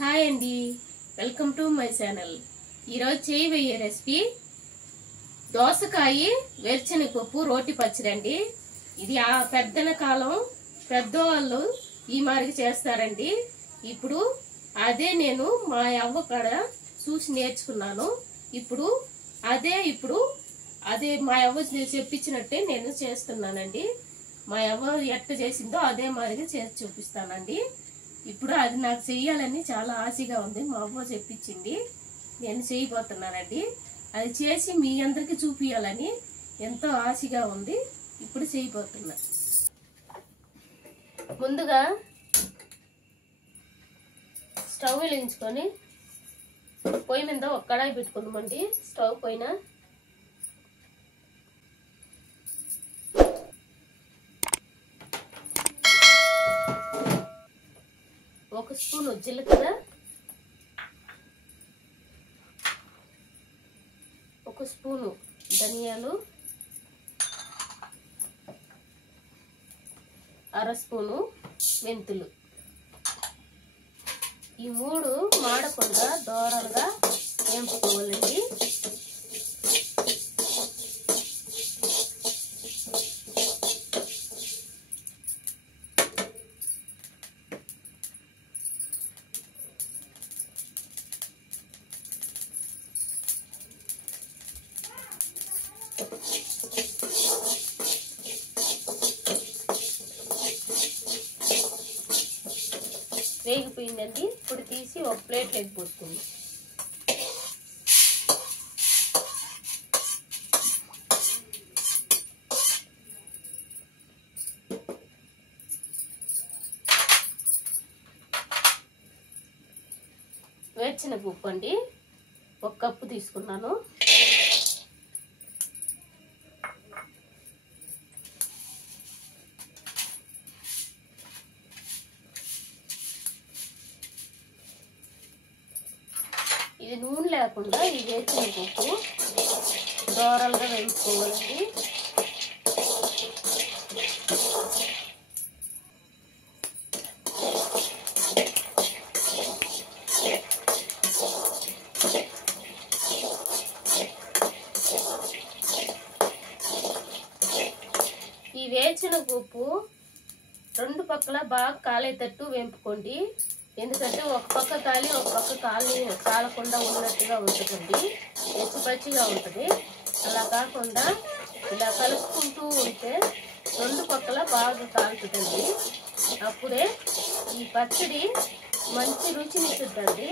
Hi అండి, welcome to my channel. ఈరోజు చేయబోయే రెసిపీ దోసకాయ వేరుశనగ పప్పు రోటి పచ్చడి అండి. ఇది ఆ పెద్దల కాలం పెద్దవాళ్ళు ఈ మాదిరి చేస్తారండి. ఇప్పుడు అదే నేను మా అవ్వ కాడ చూసి నేర్చుకున్నాను. ఇప్పుడు అదే మా అవ్వ చెప్పించినట్టే నేను చేస్తున్నానండి. మా అవ్వ ఎట్ట చేసిందో అదే మాదిరిగా చేసి చూపిస్తానండి. ఇప్పుడు అది నాకు చెయ్యాలని చాలా ఆశగా ఉంది. మా అవ్వ చెప్పించింది, నేను చేయబోతున్నానండి. అది చేసి మీ అందరికి చూపించాలని ఎంతో ఆశగా ఉంది. ఇప్పుడు చేయబోతున్నా. ముందుగా స్టవ్ వెలిగించుకొని పొయ్యి మీద ఒక కడాయి పెట్టుకుందామండి. స్టవ్ పైన ఒక స్పూన్ జీలకర్ర, ఒక స్పూను ధనియాలు, అర స్పూను మెంతులు. ఈ మూడు మాడకుండా దోరలుగా వేయించుకోవాలండి. వేగిపోయిందండి. ఇప్పుడు తీసి ఒక ప్లేట్లోకి పోసుకుందాం. వేరుశనగ పప్పు అండి, ఒక కప్పు తీసుకున్నాను. ఇది నూనె లేకుండా ఈ వేరుశనగ పప్పు దోరలుగా వేయించుకోవాలండి. ఈ వేరుశనగ పప్పు రెండు పక్కల బాగా కాలేటట్టు వేంపుకోండి. ఎందుకంటే ఒక పక్క కాలి ఒక పక్క కాలకుండా ఉన్నట్టుగా ఉంటుందండి. పచ్చిగా ఉంటుంది. అలా కాకుండా ఇలా కలుపుకుంటూ ఉంటే రెండు పక్కల బాగా కాలుతుందండి. అప్పుడే ఈ పచ్చడి మంచి రుచినిస్తుందండి.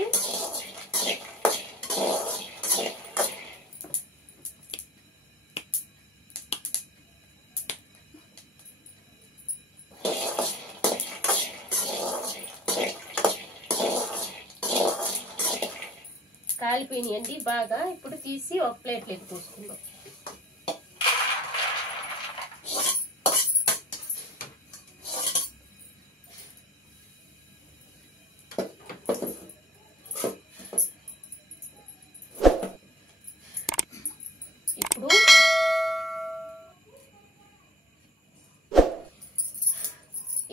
కాలిపోయినాయండి బాగా. ఇప్పుడు తీసి ఒక ప్లేట్లోకి పోసుకుందాం. ఇప్పుడు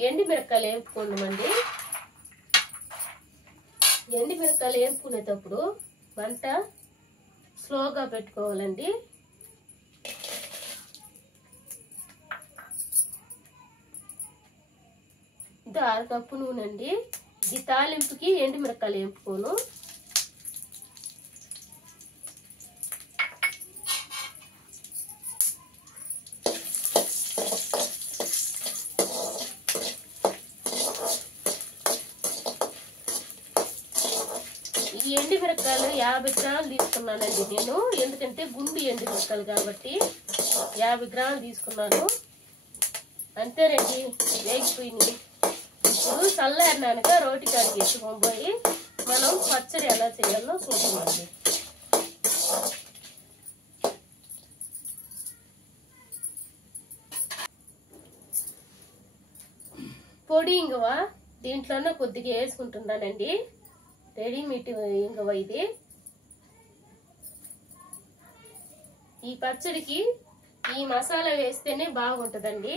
ఎండుమిరపకాయలు వేపుకుందామండి. ఎండుమిరపకాయలు వేపుకునేటప్పుడు మంట స్లోగా పెట్టుకోవాలండి. ఇది అరకప్పు నూనె అండి. ఇది తాలింపుకి ఎండుమిరపకాయలు వేపుకోను. ఈ ఎండుమిరపకాయలు 50 గ్రాములు తీసుకున్నానండి నేను. ఎందుకంటే గుండు ఎండుమిరపకాయలు కాబట్టి 50 గ్రాములు తీసుకున్నాను. అంతేనండి, వేగిపోయింది. ఇప్పుడు చల్లారినాక రోటి కాడికి ఎత్తుకొని పోయి మనం పచ్చడి ఎలా చేయాలో చూద్దామండి. పొడి ఇంగువ దీంట్లోనే కొద్దిగా వేసుకుంటున్నానండి. రెడీమేడ్ ఇంగువ ఇది. ఈ పచ్చడికి ఈ మసాలా వేస్తేనే బాగుంటుందండి.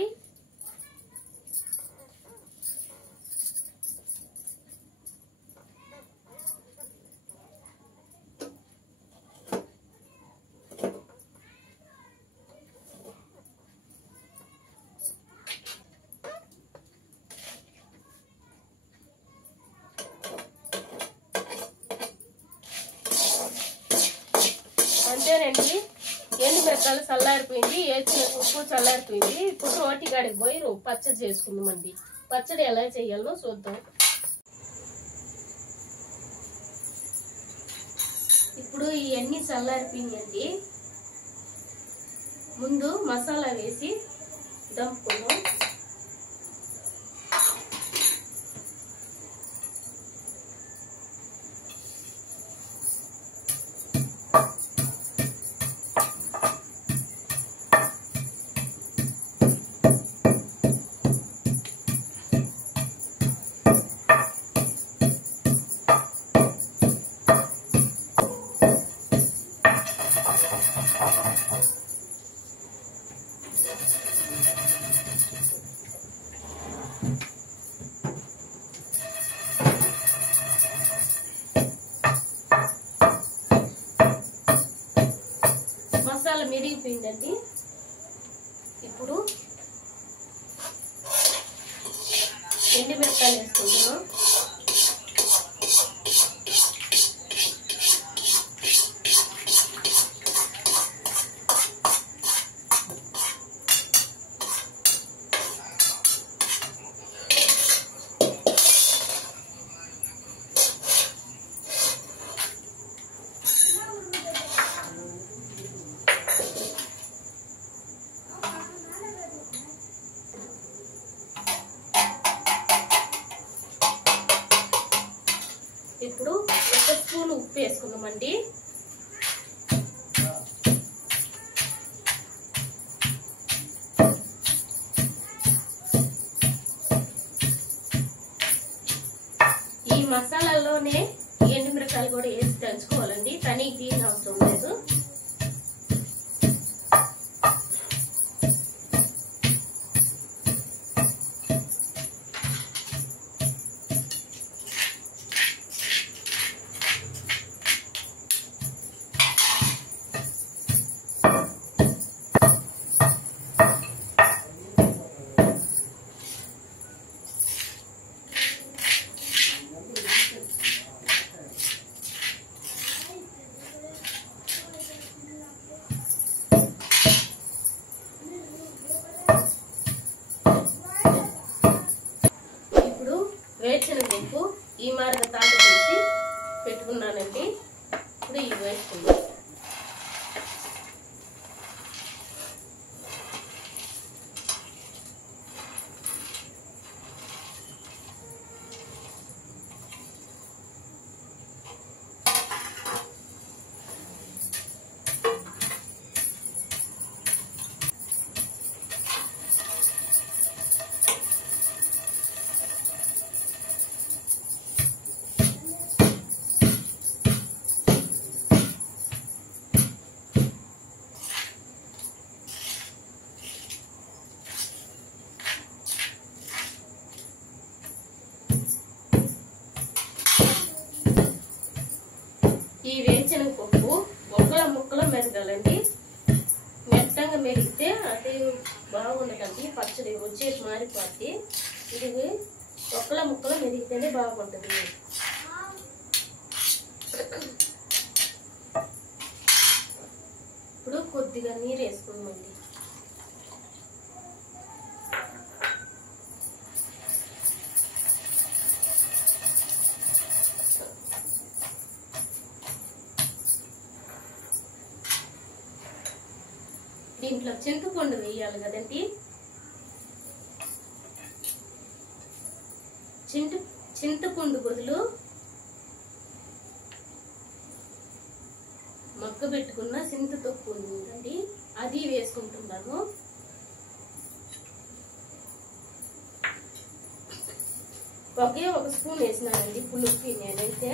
అంతేనండి, ఎండు మిరపకాయలు చల్లారిపోయింది, వేసిన ఉప్పు చల్లారిపోయింది. ఇప్పుడు రోటి కాడికి పోయి పచ్చడి చేసుకుందామండి. పచ్చడి ఎలా చేయాలో చూద్దాం. ఇప్పుడు ఇవన్నీ చల్లారిపోయిందండి. ముందు మసాలా వేసి దంపుకుందాం. మసాలా మెరిగిపోయిందండి. ఇప్పుడు ఎండుమిరపకాయలు వేసుకుంటున్నాం. ఇప్పుడు 1 స్పూన్ ఉప్పు వేసుకుందామండి. ఈ మసాలాలోనే ఎండుమిరపకాయలు కూడా వేసి దంచుకోవాలండి, తనీకి తీయని అవసరం లేదు. వేరుశనగపప్పు ఈ మాదిరిగా తాట తీసి పెట్టుకున్నానండి. ఇప్పుడు ఇవి వేసుకుందాం. ఈ వేరుశనగపప్పు ముక్కలు మెరగాలండి. మెత్తగా మెరిగితే అది బాగుండదండి, పచ్చడి వచ్చేసి మారిపోద్ది. ఇది ముక్కలు మెరిగితేనే బాగుంటుంది. ఇప్పుడు కొద్దిగా నీరు వేసుకుందామండి. దీంట్లో చింతపండు వేయాలి కదండి. చింతపండు బదులు మగ్గ పెట్టుకున్న చింత తొక్కు ఉందండి, అది వేసుకుంటున్నాను. ఒకే 1 స్పూన్ వేసినానండి పులుపుకి నేనైతే.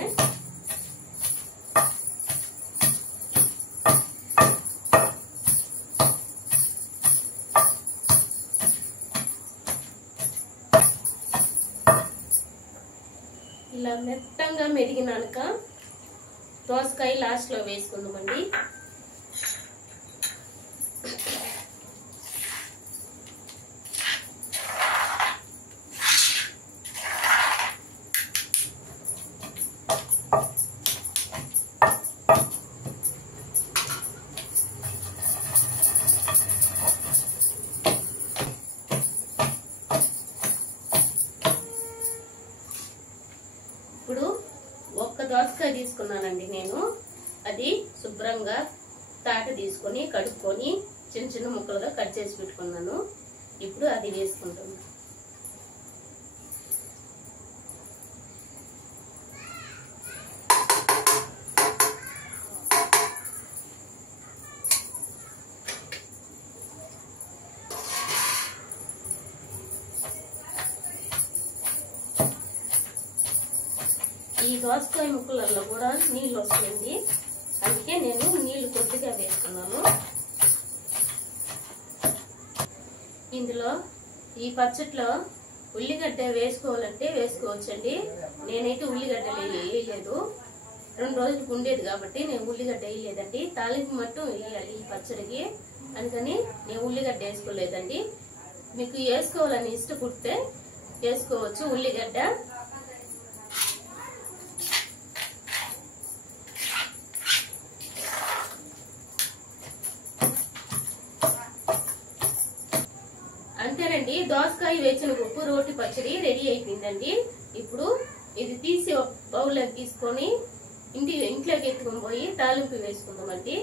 ఇలా మెత్తంగా మెరిగినాక దోసకాయ లాస్ట్ లో వేసుకుందామండి. ఇప్పుడు ఒక్క దోసకాయ తీసుకున్నానండి నేను. అది శుభ్రంగా తాట తీసుకొని కడుక్కొని చిన్న చిన్న ముక్కలుగా కట్ చేసి పెట్టుకున్నాను. ఇప్పుడు అది వేసుకుంటాను. ఈ దోసకాయ ముక్కలలో కూడా నీళ్ళు వస్తుంది, అందుకే నేను నీళ్లు కొద్దిగా వేసుకున్నాను. ఇందులో ఈ పచ్చట్లో ఉల్లిగడ్డ వేసుకోవాలంటే వేసుకోవచ్చండి. నేనైతే ఉల్లిగడ్డలు వేయలేదు, 2 రోజులకు ఉండేది కాబట్టి నేను ఉల్లిగడ్డ వేయలేదండి. తాలింపు మట్టు వేయాలి ఈ పచ్చడికి, అందుకని నేను ఉల్లిగడ్డ వేసుకోలేదండి. మీకు వేసుకోవాలని ఇష్టపడితే వేసుకోవచ్చు ఉల్లిగడ్డ. అంతేనండి, దోసకాయ వేరుశనగపప్పు రోటి పచ్చడి రెడీ అయిపోయిందండి. ఇప్పుడు ఇది తీసి ఒక బౌల్లోకి తీసుకొని ఇంట్లోకి ఎత్తుకొని పోయి తాలింపు వేసుకుందామండి.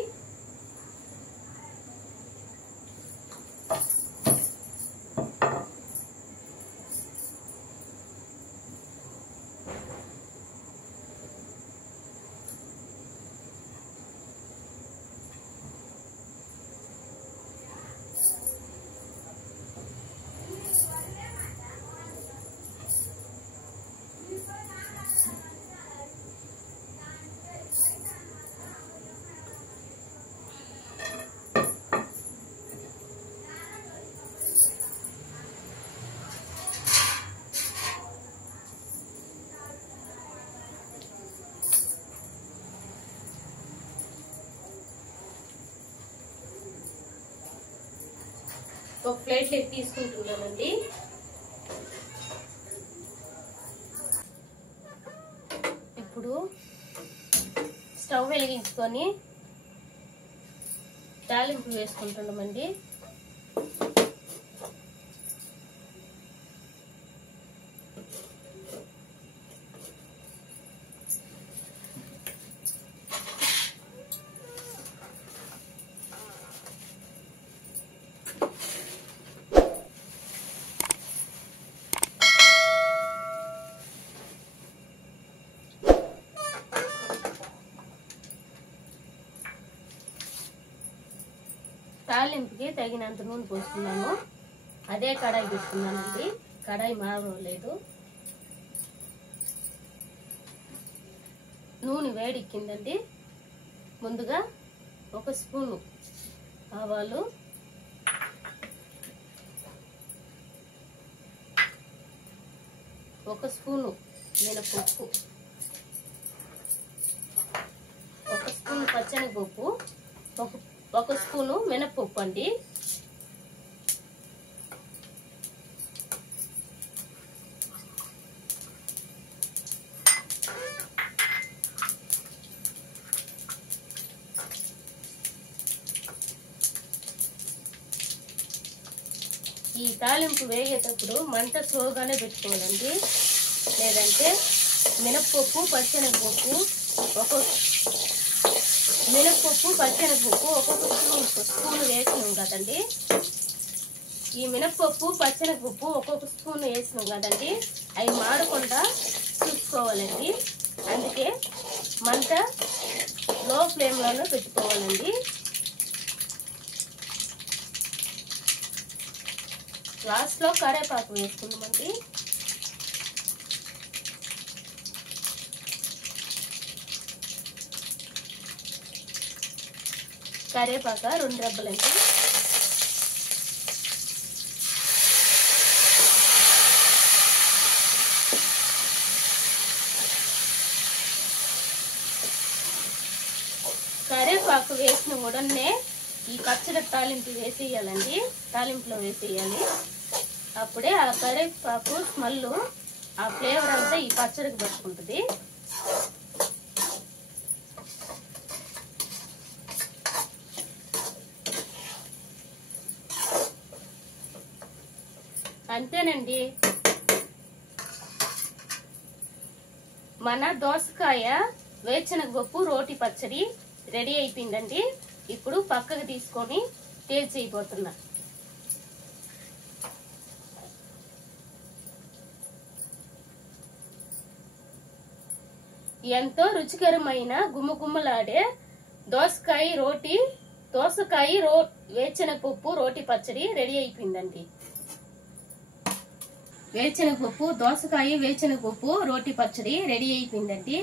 ఒక ప్లేట్ తీసుకుంటున్నానండి. ఇప్పుడు స్టవ్ వెలిగించుకొని తాలింపు వేసుకుంటున్నామండి. తాలింపుకి తగినంత నూనె పోసుకున్నాను. అదే కడాయి పెట్టుకున్నానండి, కడాయి మారలేదు. నూనె వేడెక్కిందండి. ముందుగా 1 స్పూను ఆవాలు, 1 స్పూను మినపప్పు, 1 స్పూను పచ్చనిపప్పు, 1 స్పూను మినపప్పు అండి. ఈ తాలింపు వేగేటప్పుడు మంట స్లోగానే పెట్టుకోవాలండి, లేదంటే మినపప్పు పచ్చనిపప్పు ఒక్కొక్క స్పూన్ వేసినాం కదండి. ఈ మినపప్పు పచ్చనిపప్పు ఒక్కొక్క స్పూన్ వేసినాం కదండి, అవి మాడకుండా చూసుకోవాలండి. అందుకే మంట లో ఫ్లేమ్లోనే పెట్టుకోవాలండి. లాస్ట్లో కరివేపాకు వేసుకుందామండి. కరివేపాకు 2 రెబ్బలండి. కరివేపాకు వేసిన ఉడన్నే ఈ పచ్చడి తాలింపు వేసేయాలండి. తాలింపులో వేసేయాలి. అప్పుడే ఆ కరివేపాకు స్మెల్, ఆ ఫ్లేవర్ అంతా ఈ పచ్చడికి పట్టుకుంటుంది. అంతేనండి, మన దోసకాయ వేరుశనగ పప్పు రోటి పచ్చడి రెడీ అయిపోయిందండి. ఇప్పుడు పక్కకు తీసుకొని టేస్ట్ చేయబోతున్నా. ఎంతో రుచికరమైన గుమ్మగుమ్మలాడే దోసకాయ వేరుశనగ పప్పు రోటి పచ్చడి రెడీ అయిపోయిందండి. దోసకాయ వేరుశనగ పప్పు రోటి పచ్చడి రెడీ అయిపోయిందండి.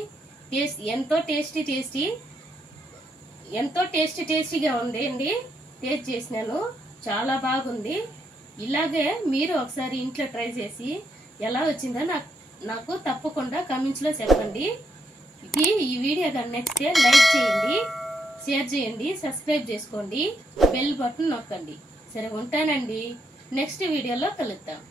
ఎంతో టేస్టీగా ఉంది అండి. టేస్ట్ చేసినాను, చాలా బాగుంది. ఇలాగే మీరు ఒకసారి ఇంట్లో ట్రై చేసి ఎలా వచ్చిందో నాకు తప్పకుండా కామెంట్స్ లో చెప్పండి. ఈ వీడియో కానీ నచ్చితే లైక్ చేయండి, షేర్ చేయండి, సబ్స్క్రైబ్ చేసుకోండి, బెల్ బటన్ నొక్కండి. సరే, ఉంటానండి. నెక్స్ట్ వీడియోలో కలుద్దాం.